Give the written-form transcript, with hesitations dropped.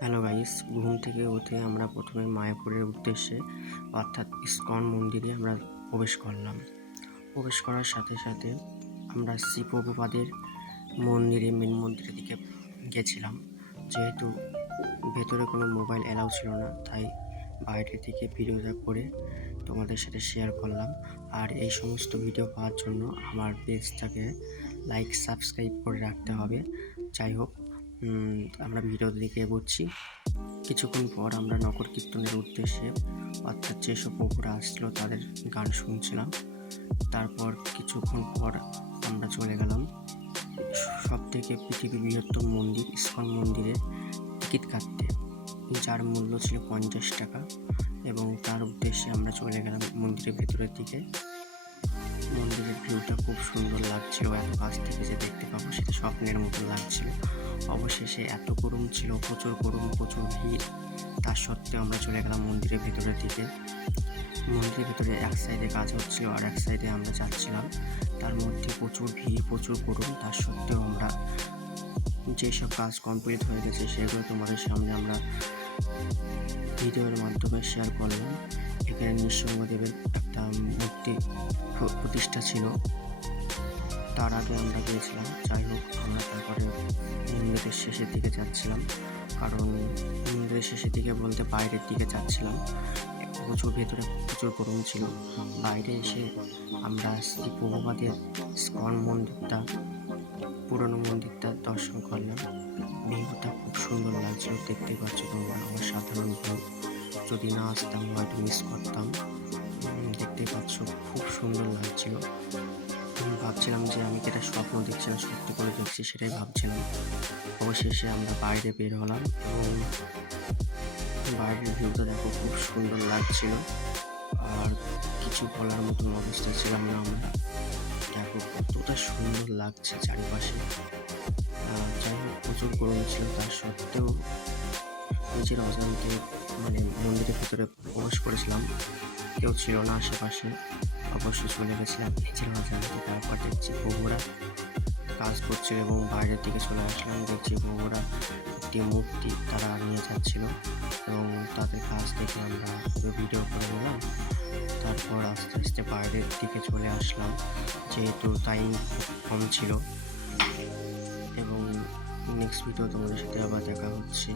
Hello guys, ঘুম থেকে উঠে আমরা প্রথমে মায়াপুরের উদ্দেশ্যে অর্থাৎ ইসকন মন্দিরে আমরা প্রবেশ করলাম। প্রবেশ করার সাথে সাথে আমরা শ্রী প্রভুপাদের মেন মন্দিরের দিকে গেছিলাম। যেহেতু ভেতরে কোনো মোবাইল অ্যালাউ ছিল না, তাই বাইরে থেকে ভিডিওটা করে তোমাদের সাথে শেয়ার করলাম। আর এই সমস্ত ভিডিও পাওয়ার জন্য আমার পেজটাকে লাইক সাবস্ক্রাইব করে রাখতে হবে। যাই হোক, আমরা ভিডিওর দিকে এগোচ্ছি। কিছুক্ষণ পর আমরা নগর কীর্তনের উদ্দেশ্যে অর্থাৎ যেসব প্রভুরা আসছিল তাদের গান শুনছিলাম। তারপর কিছুক্ষণ পর আমরা চলে গেলাম সব থেকে পৃথিবীর বৃহত্তম মন্দির ইসকন মন্দিরে টিকিট কাটতে, যার মূল্য ছিল 50 টাকা, এবং তার উদ্দেশ্যে আমরা চলে গেলাম মন্দিরের ভেতরের দিকে। মন্দিরের ভিউটা খুব সুন্দর লাগছিল, এত কাছ থেকে যে দেখতে পাবো সেটা স্বপ্নের মতো লাগছিল। অবশেষে এত গরম ছিল, প্রচুর গরম, প্রচুর ভিড়, তার সত্ত্বেও আমরা চলে গেলাম মন্দিরের ভেতরের দিকে। মন্দিরের ভেতরে এক সাইডে কাজ হচ্ছিল আর এক সাইডে আমরা যাচ্ছিলাম। তার মধ্যে প্রচুর ভিড়, প্রচুর গরম, তার সত্ত্বেও আমরা যেসব কাজ কমপ্লিট হয়ে গেছে সেগুলো তোমাদের সামনে আমরা ভিডিওর মাধ্যমে শেয়ার করলাম। এখানে নৃসিংহদেবের একটা মূর্তি প্রতিষ্ঠা ছিল, তার আগে আমরা গিয়েছিলাম। যাই হোক, আমরা তারপরে মন্দিরের শেষের দিকে যাচ্ছিলাম, কারণ মন্দিরের শেষের দিকে বলতে বাইরের দিকে যাচ্ছিলাম। প্রচুর ভেতরে প্রচুর গরম ছিল। বাইরে এসে আমরা শ্রী প্রভুপাদের ইসকন মন্দিরটা, পুরনো মন্দিরটা দর্শন করলাম। ভিউটা খুব সুন্দর লাগছিল, দেখতে পাচ্ছ তোমরা অসাধারণ ভিউ। যদি না আসতাম হয়তো মিস করতাম। দেখতে পাচ্ছ খুব সুন্দর লাগছিল। আমি ভাবছিলাম যে আমি কি এটা স্বপ্ন দেখছি না সত্যি করে দেখছি, সেটাই ভাবছিলাম। অবশেষে আমরা বাইরে বের হলাম এবং বাইরের ভিউটা দেখো খুব সুন্দর লাগছিল। আর কিছু বলার মতন অবস্থায় ছিলাম না আমরা। দেখো কতটা সুন্দর লাগছে চারিপাশে। যাই হোক, প্রচুর গরম ছিল, তার সত্ত্বেও নিজের অজান্তে মন্দিরের ভিতরে প্রবেশ করেছিলাম। কেউ ছিল না আশেপাশে, অবশ্যই চলে গেছিলাম নিজের অজান্তে। তারপর দেখছি প্রভুরা কাজ করছিল এবং বাইরের দিকে চলে আসলাম। দেখছি প্রভুরা একটি মূর্তি তারা নিয়ে যাচ্ছিল এবং তাদের কাজ দেখে আমরা ভিডিও করে নিলাম। তারপর আস্তে আস্তে বাইরের দিকে চলে আসলাম, যেহেতু টাইম কম ছিল। এবং নেক্সট ভিডিও তোমাদের সাথে আবার দেখা হচ্ছে।